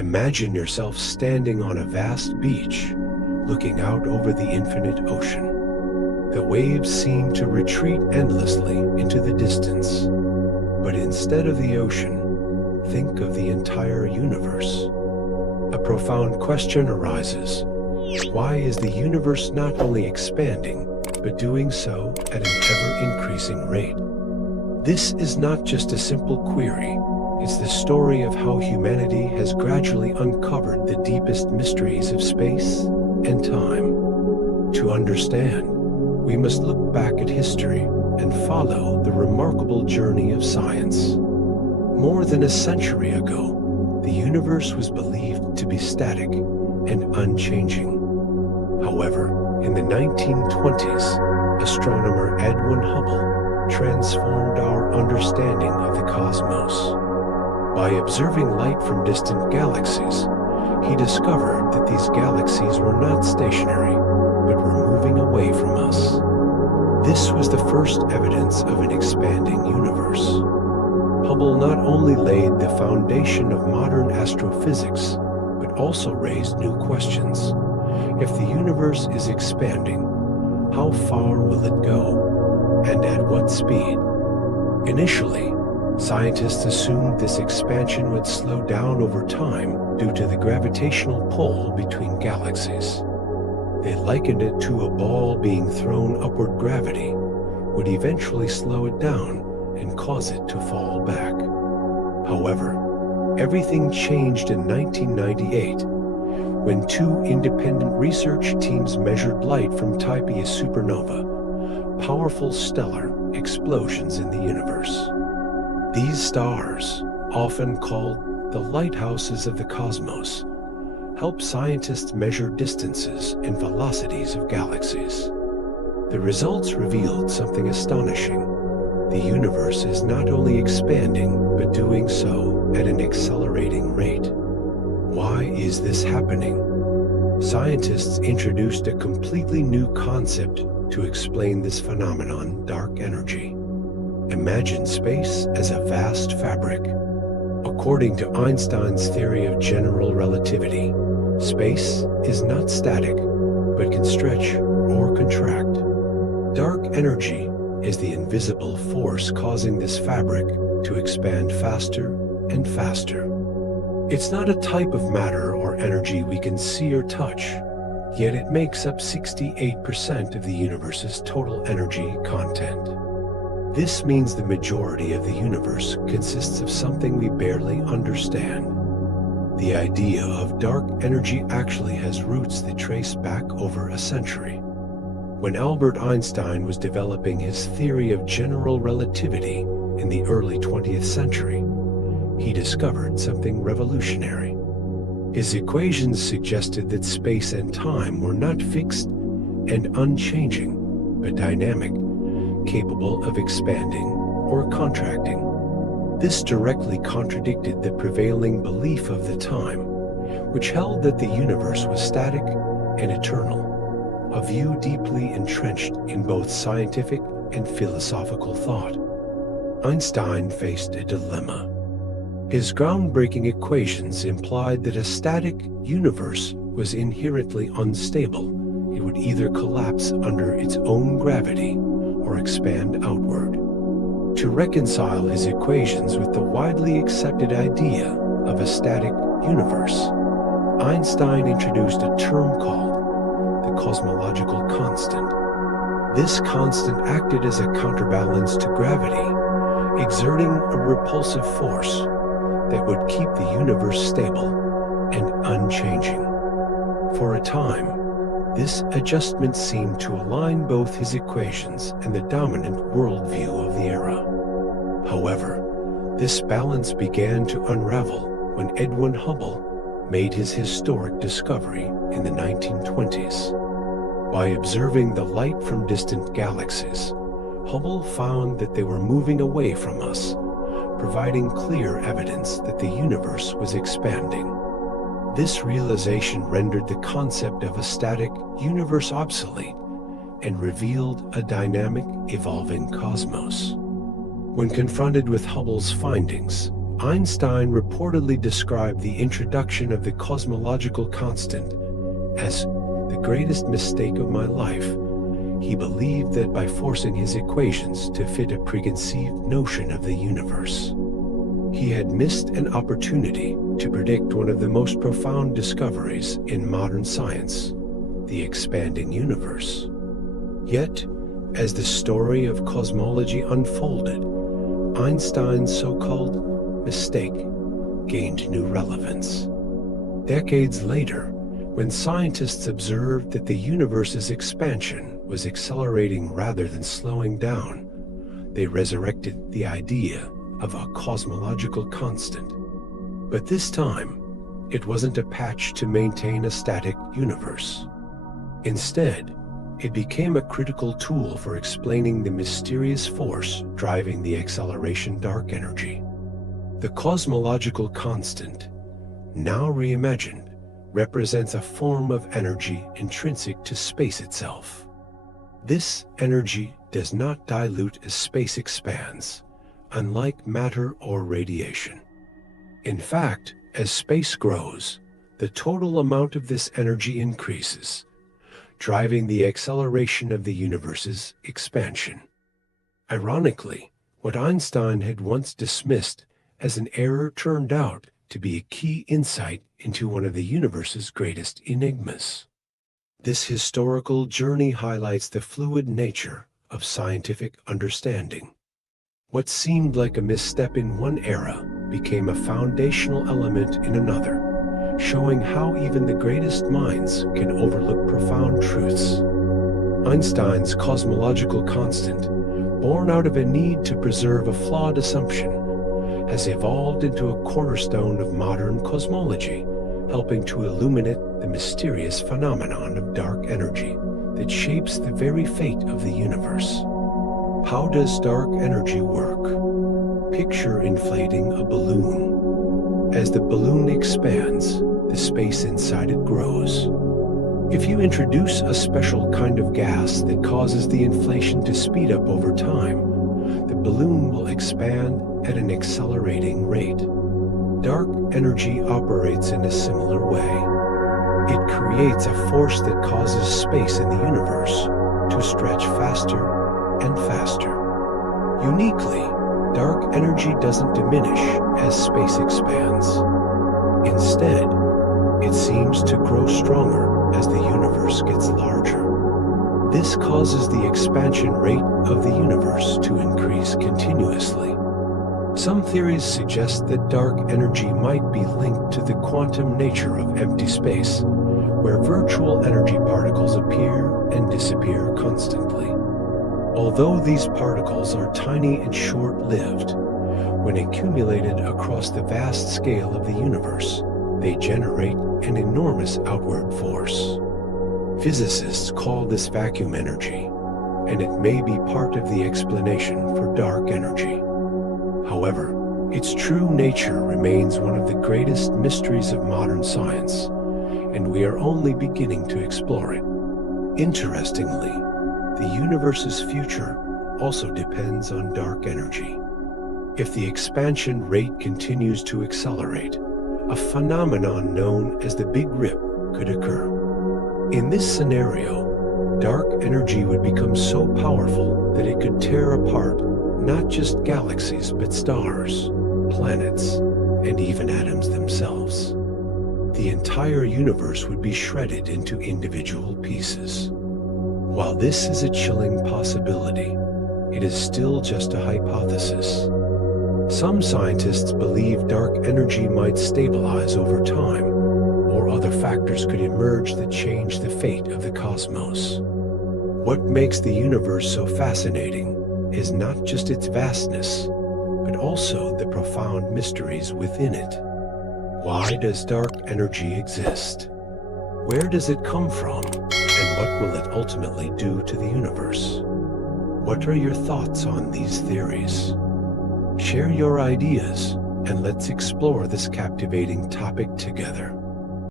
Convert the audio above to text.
Imagine yourself standing on a vast beach, looking out over the infinite ocean. The waves seem to retreat endlessly into the distance. But instead of the ocean, think of the entire universe. A profound question arises. Why is the universe not only expanding, but doing so at an ever-increasing rate? This is not just a simple query. It's the story of how humanity has gradually uncovered the deepest mysteries of space and time. To understand, we must look back at history and follow the remarkable journey of science. More than a century ago, the universe was believed to be static and unchanging. However, in the 1920s, astronomer Edwin Hubble transformed our understanding of the cosmos. By observing light from distant galaxies, he discovered that these galaxies were not stationary, but were moving away from us. This was the first evidence of an expanding universe. Hubble not only laid the foundation of modern astrophysics, but also raised new questions. If the universe is expanding, how far will it go, and at what speed? Initially, scientists assumed this expansion would slow down over time due to the gravitational pull between galaxies. They likened it to a ball being thrown. Upward gravity would eventually slow it down and cause it to fall back. However, everything changed in 1998 when two independent research teams measured light from Type A supernova, powerful stellar explosions in the universe. These stars, often called the lighthouses of the cosmos, help scientists measure distances and velocities of galaxies. The results revealed something astonishing. The universe is not only expanding, but doing so at an accelerating rate. Why is this happening? Scientists introduced a completely new concept to explain this phenomenon: dark energy. Imagine space as a vast fabric. According to Einstein's theory of general relativity, space is not static, but can stretch or contract. Dark energy is the invisible force causing this fabric to expand faster and faster. It's not a type of matter or energy we can see or touch, yet it makes up 68% of the universe's total energy content. This means the majority of the universe consists of something we barely understand. The idea of dark energy actually has roots that trace back over a century. When Albert Einstein was developing his theory of general relativity in the early 20th century, he discovered something revolutionary. His equations suggested that space and time were not fixed and unchanging, but dynamic, capable of expanding or contracting. This directly contradicted the prevailing belief of the time, which held that the universe was static and eternal, a view deeply entrenched in both scientific and philosophical thought. Einstein faced a dilemma. His groundbreaking equations implied that a static universe was inherently unstable. It would either collapse under its own gravity or expand outward. To reconcile his equations with the widely accepted idea of a static universe, Einstein introduced a term called the cosmological constant. This constant acted as a counterbalance to gravity, exerting a repulsive force that would keep the universe stable and unchanging. For a time, this adjustment seemed to align both his equations and the dominant worldview of the era. However, this balance began to unravel when Edwin Hubble made his historic discovery in the 1920s. By observing the light from distant galaxies, Hubble found that they were moving away from us, providing clear evidence that the universe was expanding. This realization rendered the concept of a static universe obsolete and revealed a dynamic, evolving cosmos. When confronted with Hubble's findings, Einstein reportedly described the introduction of the cosmological constant as the greatest mistake of my life. He believed that by forcing his equations to fit a preconceived notion of the universe, he had missed an opportunity to predict one of the most profound discoveries in modern science, the expanding universe. Yet, as the story of cosmology unfolded, Einstein's so-called mistake gained new relevance. Decades later, when scientists observed that the universe's expansion was accelerating rather than slowing down, they resurrected the idea of a cosmological constant. But this time, it wasn't a patch to maintain a static universe. Instead, it became a critical tool for explaining the mysterious force driving the acceleration dark energy. The cosmological constant, now reimagined, represents a form of energy intrinsic to space itself. This energy does not dilute as space expands, unlike matter or radiation. In fact, as space grows, the total amount of this energy increases, driving the acceleration of the universe's expansion. Ironically, what Einstein had once dismissed as an error turned out to be a key insight into one of the universe's greatest enigmas. This historical journey highlights the fluid nature of scientific understanding. What seemed like a misstep in one era became a foundational element in another, showing how even the greatest minds can overlook profound truths. Einstein's cosmological constant, born out of a need to preserve a flawed assumption, has evolved into a cornerstone of modern cosmology, helping to illuminate the mysterious phenomenon of dark energy that shapes the very fate of the universe. How does dark energy work? Picture inflating a balloon. As the balloon expands, the space inside it grows. If you introduce a special kind of gas that causes the inflation to speed up over time, the balloon will expand at an accelerating rate. Dark energy operates in a similar way. It creates a force that causes space in the universe to stretch faster and faster. Uniquely, dark energy doesn't diminish as space expands. Instead, it seems to grow stronger as the universe gets larger. This causes the expansion rate of the universe to increase continuously. Some theories suggest that dark energy might be linked to the quantum nature of empty space, where virtual energy particles appear and disappear constantly. Although these particles are tiny and short-lived, when accumulated across the vast scale of the universe, they generate an enormous outward force. Physicists call this vacuum energy, and it may be part of the explanation for dark energy. However, its true nature remains one of the greatest mysteries of modern science, and we are only beginning to explore it. Interestingly, the universe's future also depends on dark energy. If the expansion rate continues to accelerate, a phenomenon known as the Big Rip could occur. In this scenario, dark energy would become so powerful that it could tear apart not just galaxies but stars, planets, and even atoms themselves. The entire universe would be shredded into individual pieces. While this is a chilling possibility, it is still just a hypothesis. Some scientists believe dark energy might stabilize over time, or other factors could emerge that change the fate of the cosmos. What makes the universe so fascinating is not just its vastness, but also the profound mysteries within it. Why does dark energy exist? Where does it come from? And what will it ultimately do to the universe? What are your thoughts on these theories? Share your ideas, and let's explore this captivating topic together.